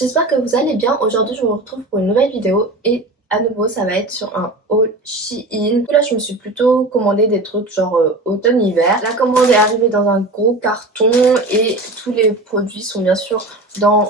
J'espère que vous allez bien. Aujourd'hui, je vous retrouve pour une nouvelle vidéo et à nouveau, ça va être sur un haul Shein. Là, je me suis plutôt commandé des trucs genre automne-hiver. La commande est arrivée dans un gros carton et tous les produits sont bien sûr dans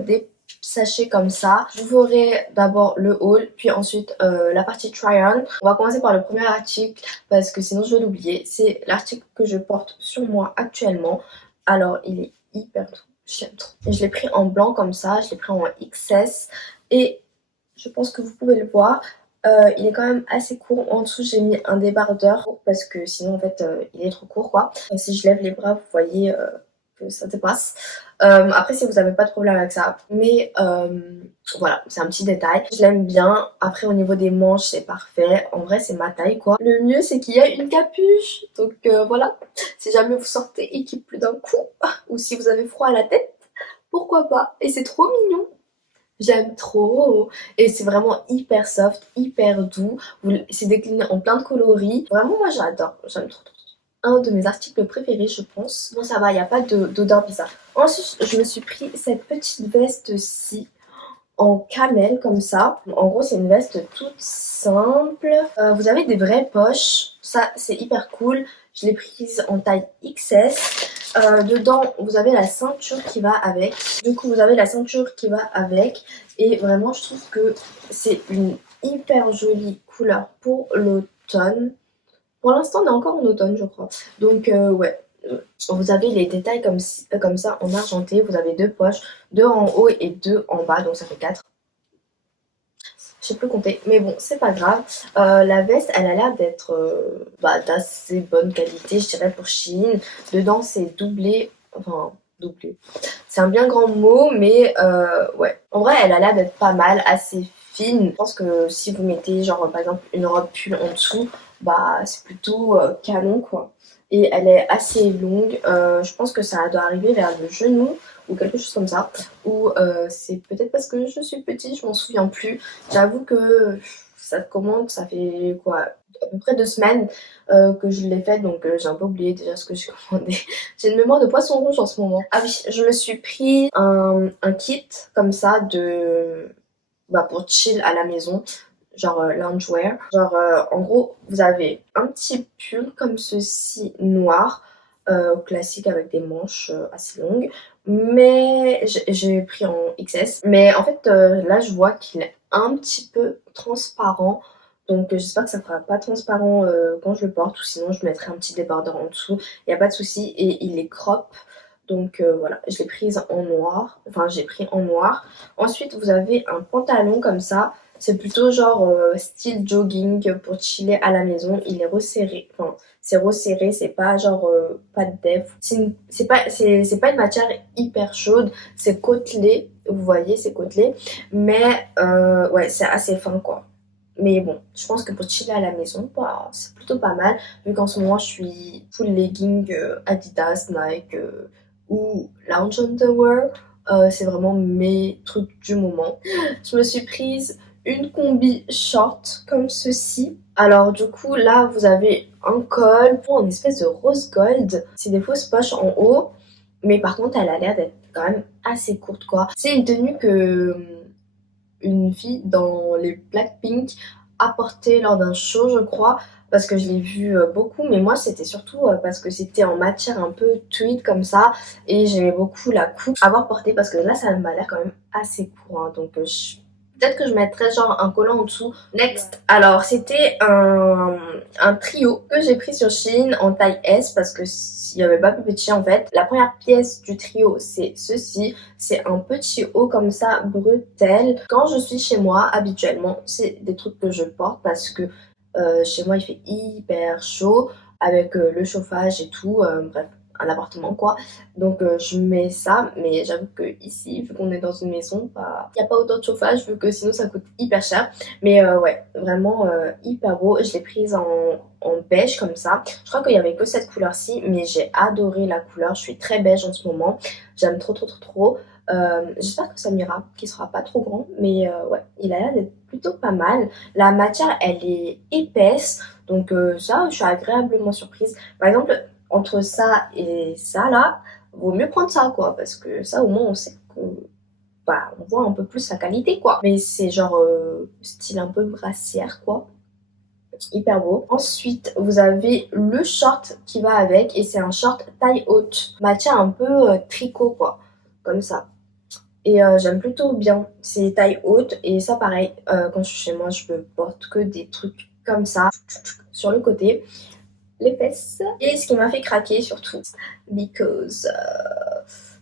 des sachets comme ça. Je vous ferai d'abord le haul, puis ensuite la partie try-on. On va commencer par le premier article parce que sinon je vais l'oublier. C'est l'article que je porte sur moi actuellement. Alors, il est hyper doux. J'aime trop. Et je l'ai pris en blanc comme ça, je l'ai pris en XS et je pense que vous pouvez le voir. Il est quand même assez court. En dessous, j'ai mis un débardeur parce que sinon, en fait, il est trop court quoi. Et si je lève les bras, vous voyez que ça dépasse. Après, si vous n'avez pas de problème avec ça, mais voilà, c'est un petit détail. Je l'aime bien. Après, au niveau des manches, c'est parfait. En vrai, c'est ma taille quoi. Le mieux, c'est qu'il y a une capuche. Donc voilà, si jamais vous sortez et qu'il pleut d'un coup, ou si vous avez froid à la tête, pourquoi pas. Et c'est trop mignon. J'aime trop. Et c'est vraiment hyper soft, hyper doux. C'est décliné en plein de coloris. Vraiment, moi, j'adore. J'aime trop, trop. Un de mes articles préférés, je pense. Bon, ça va, il n'y a pas d'odeur bizarre. Ensuite, je me suis pris cette petite veste-ci en camel comme ça. En gros, c'est une veste toute simple. Vous avez des vraies poches. Ça, c'est hyper cool. Je l'ai prise en taille XS. Dedans, vous avez la ceinture qui va avec. Du coup, vous avez la ceinture qui va avec. Et vraiment, je trouve que c'est une hyper jolie couleur pour l'automne. Pour l'instant, on est encore en automne, je crois. Donc, ouais. Vous avez les détails comme ça en argenté. Vous avez deux poches, deux en haut et deux en bas. Donc, ça fait quatre. Je sais plus compter, mais bon, c'est pas grave. La veste, elle a l'air d'être d'assez bonne qualité, je dirais, pour Shein. Dedans, c'est doublé. Enfin, doublé. C'est un bien grand mot, mais ouais. En vrai, elle a l'air d'être pas mal, assez fine. Je pense que si vous mettez, genre, par exemple, une robe pull en dessous, bah, c'est plutôt canon, quoi. Et elle est assez longue. Je pense que ça doit arriver vers le genou ou quelque chose comme ça. Ou c'est peut-être parce que je suis petite, je m'en souviens plus. J'avoue que cette commande, ça fait quoi, à peu près 2 semaines que je l'ai faite, donc j'ai un peu oublié déjà ce que j'ai commandé. J'ai une mémoire de poisson rouge en ce moment. Ah oui, je me suis pris un kit comme ça pour chill à la maison, genre loungewear. Genre en gros, vous avez un petit pull comme ceci noir, classique avec des manches assez longues, mais j'ai pris en XS. Mais en fait, là, je vois qu'il est un petit peu transparent. Donc j'espère que ça fera pas transparent quand je le porte, ou sinon je mettrai un petit débardeur en dessous. Il n'y a pas de souci, et il est crop. Donc voilà, je l'ai prise en noir. Enfin, j'ai pris en noir. Ensuite, vous avez un pantalon comme ça. C'est plutôt genre style jogging pour chiller à la maison. Il est resserré. Enfin, c'est resserré. C'est pas genre pas de def. C'est pas une matière hyper chaude. C'est côtelé. Vous voyez, c'est côtelé. Mais ouais, c'est assez fin quoi. Mais bon, je pense que pour chiller à la maison, bah, c'est plutôt pas mal. Vu qu'en ce moment, je suis full legging Adidas, Nike ou Lounge Underwear. C'est vraiment mes trucs du moment. Je me suis prise une combi short comme ceci. Alors du coup là vous avez un col pour une espèce de rose gold. C'est des fausses poches en haut, mais par contre elle a l'air d'être quand même assez courte quoi. C'est une tenue que une fille dans les Blackpink a portée lors d'un show je crois, parce que je l'ai vu beaucoup, mais moi c'était surtout parce que c'était en matière un peu tweed comme ça, et j'aimais beaucoup la coupe à avoir portée, parce que là ça m'a l'air quand même assez court, hein, donc peut-être que je mettrais genre un collant en dessous. Next, alors c'était un trio que j'ai pris sur Shein en taille S, parce que s'il n'y avait pas plus petit en fait. La première pièce du trio, c'est ceci. C'est un petit haut comme ça, bretelle. Quand je suis chez moi, habituellement, c'est des trucs que je porte parce que chez moi il fait hyper chaud avec le chauffage et tout, bref, un appartement quoi. Donc je mets ça, mais j'avoue que ici, vu qu'on est dans une maison, bah, il n'y a pas autant de chauffage vu que sinon ça coûte hyper cher. Mais ouais, vraiment hyper beau. Je l'ai prise en beige comme ça. Je crois qu'il n'y avait que cette couleur-ci, mais j'ai adoré la couleur. Je suis très beige en ce moment. J'aime trop trop trop trop. J'espère que ça m'ira, qu'il sera pas trop grand, mais ouais, il a l'air d'être plutôt pas mal. La matière, elle est épaisse, donc ça, je suis agréablement surprise. Par exemple, entre ça et ça là, vaut mieux prendre ça quoi, parce que ça au moins on sait que bah on voit un peu plus la qualité quoi. Mais c'est genre style un peu brassière quoi. Hyper beau. Ensuite, vous avez le short qui va avec et c'est un short taille haute. Matière un peu tricot quoi, comme ça. Et j'aime plutôt bien. C'est taille haute et ça pareil, quand je suis chez moi, je me porte que des trucs comme ça sur le côté. Les fesses. Et ce qui m'a fait craquer surtout, because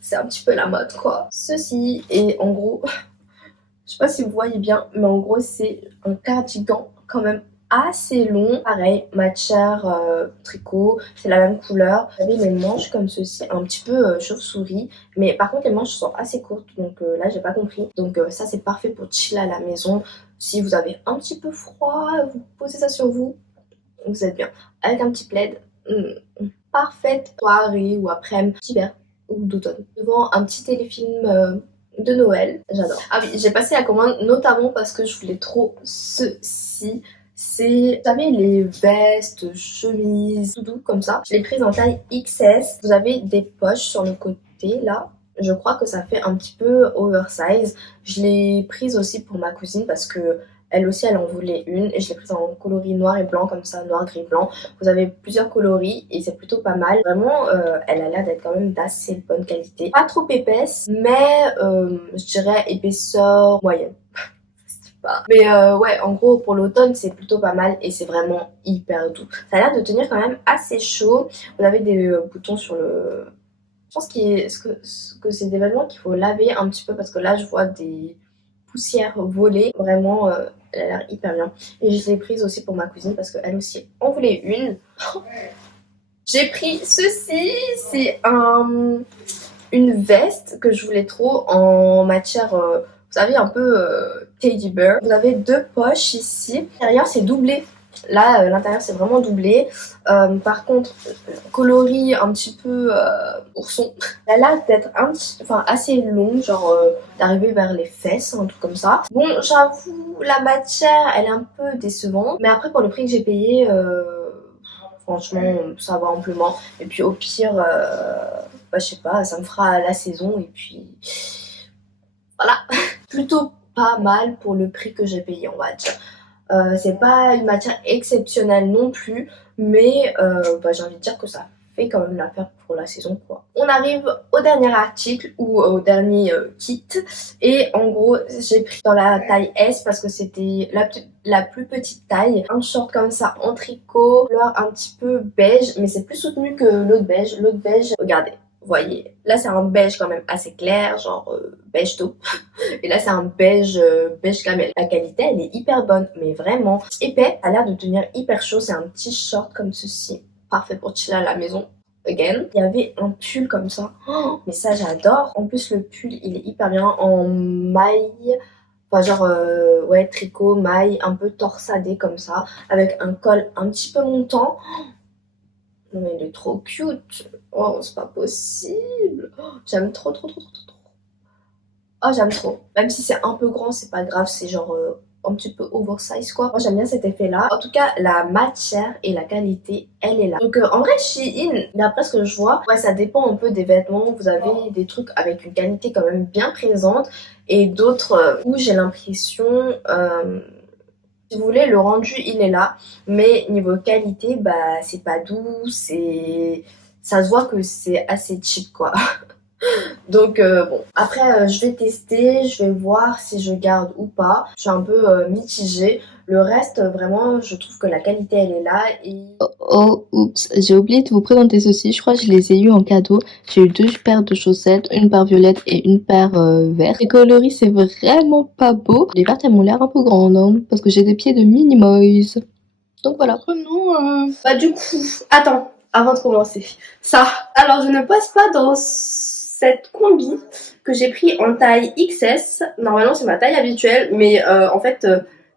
c'est un petit peu la mode quoi. Ceci est en gros, je sais pas si vous voyez bien, mais en gros c'est un cardigan quand même assez long. Pareil, matière tricot, c'est la même couleur. Vous avez les manches comme ceci, un petit peu chauve-souris. Mais par contre les manches sont assez courtes, donc là j'ai pas compris. Donc ça c'est parfait pour chiller à la maison. Si vous avez un petit peu froid, vous posez ça sur vous, vous êtes bien. Avec un petit plaid, parfaite soirée ou après-midi d'hiver ou d'automne. Devant un petit téléfilm de Noël, j'adore. Ah oui, j'ai passé la commande notamment parce que je voulais trop ceci. C'est, vous savez, les vestes, chemises, tout doux comme ça. Je l'ai prise en taille XS. Vous avez des poches sur le côté là. Je crois que ça fait un petit peu oversize. Je l'ai prise aussi pour ma cousine parce que elle aussi, elle en voulait une et je l'ai prise en coloris noir et blanc comme ça, noir, gris, blanc. Vous avez plusieurs coloris et c'est plutôt pas mal. Vraiment, elle a l'air d'être quand même d'assez bonne qualité. Pas trop épaisse, mais je dirais épaisseur moyenne. Mais ouais, en gros, pour l'automne, c'est plutôt pas mal et c'est vraiment hyper doux. Ça a l'air de tenir quand même assez chaud. Vous avez des boutons sur le... Je pense que c'est des vêtements qu'il faut laver un petit peu parce que là, je vois des poussières volées. Vraiment, elle a l'air hyper bien. Et je l'ai prise aussi pour ma cousine parce qu'elle aussi en voulait une. J'ai pris ceci. C'est une veste que je voulais trop en matière... vous savez, un peu teddy bear. Vous avez deux poches ici. Derrière, c'est doublé. Là, l'intérieur, c'est vraiment doublé. Par contre, coloris un petit peu ourson. Elle a l'air d'être assez longue, genre d'arriver vers les fesses, un truc comme ça. Bon, j'avoue, la matière, elle est un peu décevante. Mais après, pour le prix que j'ai payé, franchement, ça va amplement. Et puis au pire, bah, je sais pas, ça me fera la saison. Et puis... voilà, plutôt pas mal pour le prix que j'ai payé, on va dire. C'est pas une matière exceptionnelle non plus, mais bah, j'ai envie de dire que ça fait quand même l'affaire pour la saison quoi. On arrive au dernier article ou au dernier kit et en gros j'ai pris dans la taille S parce que c'était la plus petite taille. Un short comme ça en tricot, couleur un petit peu beige, mais c'est plus soutenu que l'autre beige. L'autre beige, regardez. Vous voyez, là c'est un beige quand même assez clair, genre beige taupe. Et là c'est un beige, beige camel. La qualité elle est hyper bonne, mais vraiment épais. Ça a l'air de tenir hyper chaud. C'est un petit short comme ceci, parfait pour chiller à la maison. Again. Il y avait un pull comme ça. Oh, mais ça j'adore. En plus le pull il est hyper bien en maille. Enfin genre ouais tricot, maille, un peu torsadé comme ça. Avec un col un petit peu montant. Non mais il est trop cute. Oh, c'est pas possible. Oh, j'aime trop. Oh, j'aime trop. Même si c'est un peu grand, c'est pas grave. C'est genre un petit peu oversize quoi. Moi, j'aime bien cet effet-là. En tout cas, la matière et la qualité, elle est là. Donc en vrai, Shein, d'après ce que je vois, ouais, ça dépend un peu des vêtements. Vous avez des trucs avec une qualité quand même bien présente. Et d'autres où j'ai l'impression... si vous voulez, le rendu, il est là. Mais niveau qualité, bah, c'est pas doux. Ça se voit que c'est assez cheap, quoi. Donc, bon. Après, je vais tester. Je vais voir si je garde ou pas. Je suis un peu mitigée. Le reste, vraiment, je trouve que la qualité, elle est là. Et... oups, j'ai oublié de vous présenter ceci. Je crois que je les ai eu en cadeau. J'ai eu 2 paires de chaussettes, une paire violette et une paire verte. Les coloris, c'est vraiment pas beau. Les vertes, elles m'ont l'air un peu grandes, hein, parce que j'ai des pieds de Minimoys. Donc voilà. Non, bah du coup, attends, avant de commencer. Ça, alors je ne passe pas dans cette combi que j'ai pris en taille XS. Normalement, c'est ma taille habituelle, mais en fait...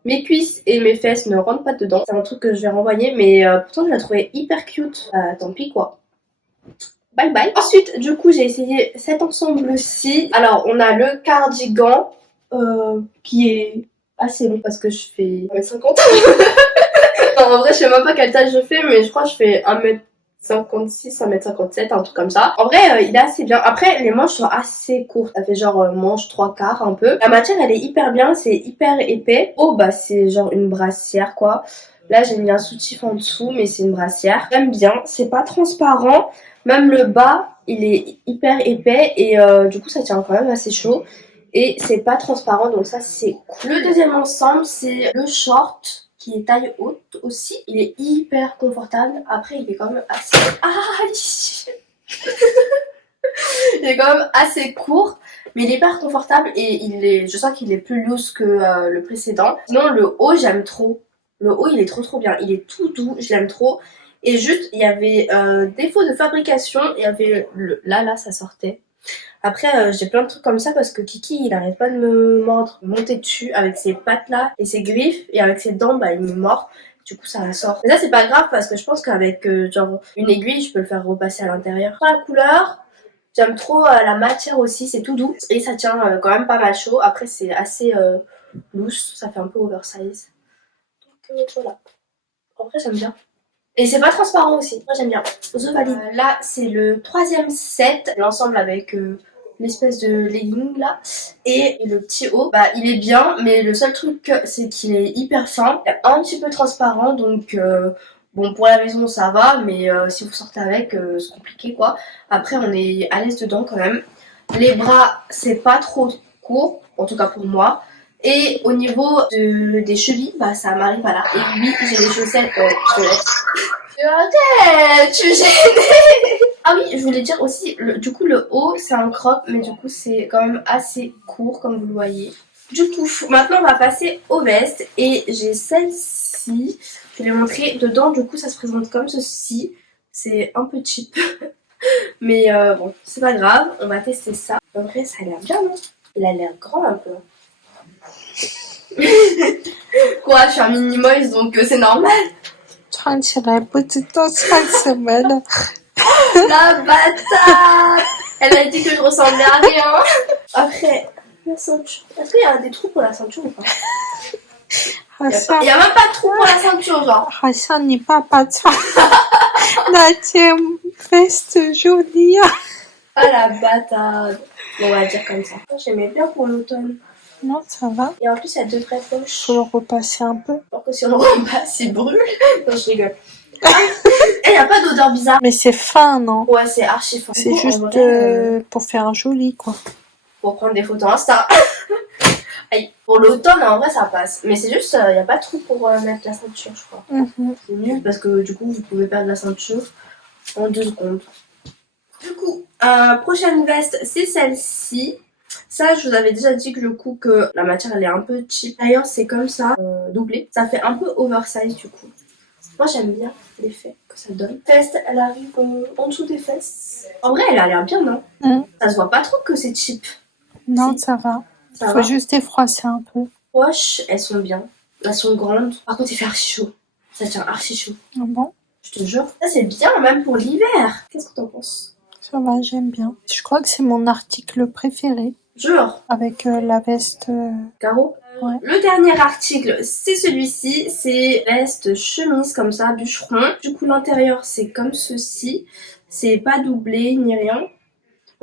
mes cuisses et mes fesses ne rentrent pas dedans. C'est un truc que je vais renvoyer, mais pourtant je la trouvais hyper cute. Tant pis quoi. Bye bye. Ensuite, du coup, j'ai essayé cet ensemble-ci. Alors, on a le cardigan qui est assez long parce que je fais 1m50. Non, en vrai, je sais même pas quelle taille je fais, mais je crois que je fais 1m 56, 1m57, un truc comme ça. En vrai, il est assez bien. Après, les manches sont assez courtes. Ça fait genre manche 3/4 un peu. La matière, elle est hyper bien, c'est hyper épais. Oh, bah c'est genre une brassière quoi. Là, j'ai mis un soutif en dessous, mais c'est une brassière. J'aime bien, c'est pas transparent. Même le bas, il est hyper épais et du coup, ça tient quand même assez chaud. Et c'est pas transparent, donc ça, c'est cool. Le deuxième ensemble, c'est le short qui est taille haute aussi. Il est hyper confortable. Après, il est quand même assez... il est quand même assez court, mais il est hyper confortable et je sens qu'il est plus loose que le précédent. Sinon, le haut, j'aime trop. Le haut, il est trop bien. Il est tout doux, je l'aime trop. Et juste, il y avait défaut de fabrication. Il y avait là, ça sortait. Après, j'ai plein de trucs comme ça parce que Kiki, il arrête pas de me mordre, monter dessus avec ses pattes là et ses griffes, et avec ses dents, bah il me mord. Du coup, ça sort. Mais ça, c'est pas grave parce que je pense qu'avec genre une aiguille, je peux le faire repasser à l'intérieur. Pour la couleur, j'aime trop la matière aussi, c'est tout doux et ça tient quand même pas mal chaud. Après, c'est assez loose, ça fait un peu oversize. Donc voilà. En vrai, j'aime bien. Et c'est pas transparent aussi. Moi, j'aime bien. Je valide. Là, c'est le 3e set. L'ensemble avec l'espèce de legging là. Et le petit haut. Bah, il est bien. Mais le seul truc, c'est qu'il est hyper fin. Il est un petit peu transparent. Donc, bon, pour la maison, ça va. Mais si vous sortez avec, c'est compliqué quoi. Après, on est à l'aise dedans quand même. Les bras, c'est pas trop court. En tout cas pour moi. Et au niveau des chevilles, bah ça m'arrive à là. Et oui, j'ai les chaussettes, je te laisse. Arrête, tu es gênée. Ah oui, je voulais dire aussi, du coup le haut c'est un crop, mais du coup c'est quand même assez court comme vous le voyez. Du coup, maintenant on va passer aux vestes et j'ai celle-ci. Je vais les montrer. Dedans, du coup ça se présente comme ceci. C'est un peu cheap. Mais bon, c'est pas grave, on va tester ça. En vrai, ça a l'air bien, non? Il a l'air grand un peu. Quoi, je suis un mini-moise donc c'est normal. 穿起来不知道穿什么了。 La bâtarde. Elle a dit que je ressemblais à rien. Après, la ceinture. Est-ce qu'il y a des trous pour la ceinture ou pas? 好像 Il y a même pas de trous pour la ceinture, genre. 好像你爸爸穿那件 veste jolie 啊。 Ah la bâtarde. Bon, on va dire comme ça. J'aimais bien pour l'automne. Non, ça va. Et en plus, il y a 2 vraies poches. Faut le repasser un peu. Alors que si on le repasse, il brûle. Non, je rigole. Et il n'y a pas d'odeur bizarre. Mais c'est fin, non? Ouais, c'est archi fin. C'est En juste vrai, pour faire joli, quoi. pour prendre des photos Insta. Aïe. Pour l'automne, en vrai, ça passe. Mais c'est juste, il n'y a pas de trou pour mettre la ceinture, je crois. C'est nul parce que du coup, vous pouvez perdre la ceinture en 2 secondes. Du coup, prochaine veste, c'est celle-ci. Ça, je vous avais déjà dit que le coup que la matière, elle est un peu cheap. D'ailleurs, c'est comme ça, doublé. Ça fait un peu oversize, du coup. Moi, j'aime bien l'effet que ça donne. Veste, elle arrive en dessous des fesses. En vrai, elle a l'air bien, non? Ça se voit pas trop que c'est cheap. Non, Si. ça va. Ça Faut va. juste défroisser un peu. Poches, elles sont bien. Elles sont grandes. Par contre, il fait archi chaud. Ça tient archi chaud. Ah bon? Je te jure. Ça, c'est bien, même pour l'hiver. Qu'est-ce que t'en penses? Ça va, j'aime bien. Je crois que c'est mon article préféré. Jure. Avec la veste... Carreau. Ouais. Le dernier article, c'est celui-ci. C'est veste chemise comme ça, bûcheron. Du coup, l'intérieur, c'est comme ceci. C'est pas doublé ni rien.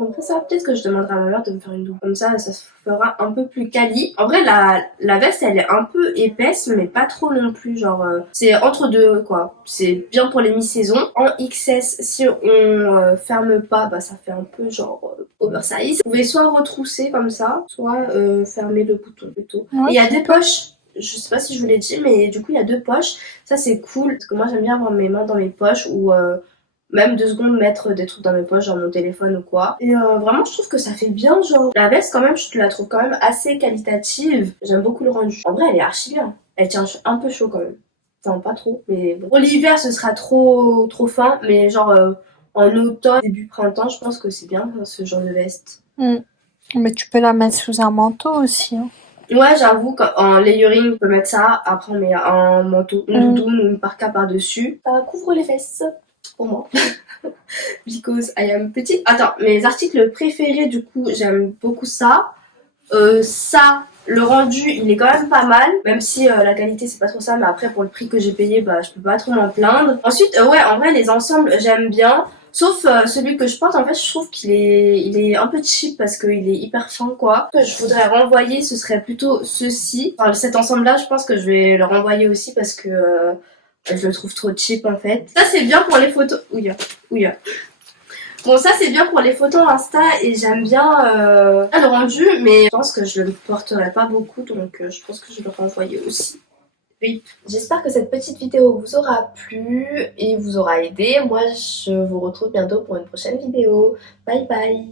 En vrai, ça, peut-être que je demanderai à ma mère de me faire une double. Comme ça se fera un peu plus quali. En vrai, la veste, elle est un peu épaisse, mais pas trop non plus. Genre, c'est entre deux, quoi. C'est bien pour les mi-saisons. En XS, si on ferme pas, bah ça fait un peu genre oversize. Vous pouvez soit retrousser comme ça, soit fermer le bouton plutôt. Ouais. Et il y a des poches. Je sais pas si je vous l'ai dit, mais du coup, il y a 2 poches. Ça, c'est cool. Parce que moi, j'aime bien avoir mes mains dans mes poches ou... même 2 secondes mettre des trucs dans mes poches, genre mon téléphone ou quoi. Et vraiment, je trouve que ça fait bien, genre. La veste, quand même, je la trouve quand même assez qualitative. J'aime beaucoup le rendu. En vrai, elle est archi bien. Elle tient un peu chaud quand même. Enfin, pas trop, mais bon. Pour l'hiver, ce sera trop fin, mais genre en automne, début printemps, je pense que c'est bien ce genre de veste. Mais tu peux la mettre sous un manteau aussi. Hein. Ouais, j'avoue qu'en layering, on peut mettre ça. Après, on met un manteau, une doudoune ou une parka par-dessus. Ça couvre les fesses. Pour moi. Because I am petite. Attends, mes articles préférés, du coup, j'aime beaucoup ça. Ça, le rendu, il est quand même pas mal, même si la qualité c'est pas trop ça, mais après pour le prix que j'ai payé, bah je peux pas trop m'en plaindre. Ensuite, ouais, en vrai les ensembles j'aime bien. Sauf celui que je porte, en fait, je trouve il est un peu cheap parce qu'il est hyper fin, quoi. Ce que je voudrais renvoyer, ce serait plutôt ceci. Enfin, cet ensemble-là, je pense que je vais le renvoyer aussi parce que je le trouve trop cheap, en fait. Ça, c'est bien pour les photos. Ouya, ouya. Bon, ça c'est bien pour les photos Insta et j'aime bien le rendu, mais je pense que je le porterai pas beaucoup, donc je pense que je le renvoyer aussi. Oui. J'espère que cette petite vidéo vous aura plu et vous aura aidé. Moi, je vous retrouve bientôt pour une prochaine vidéo. Bye bye.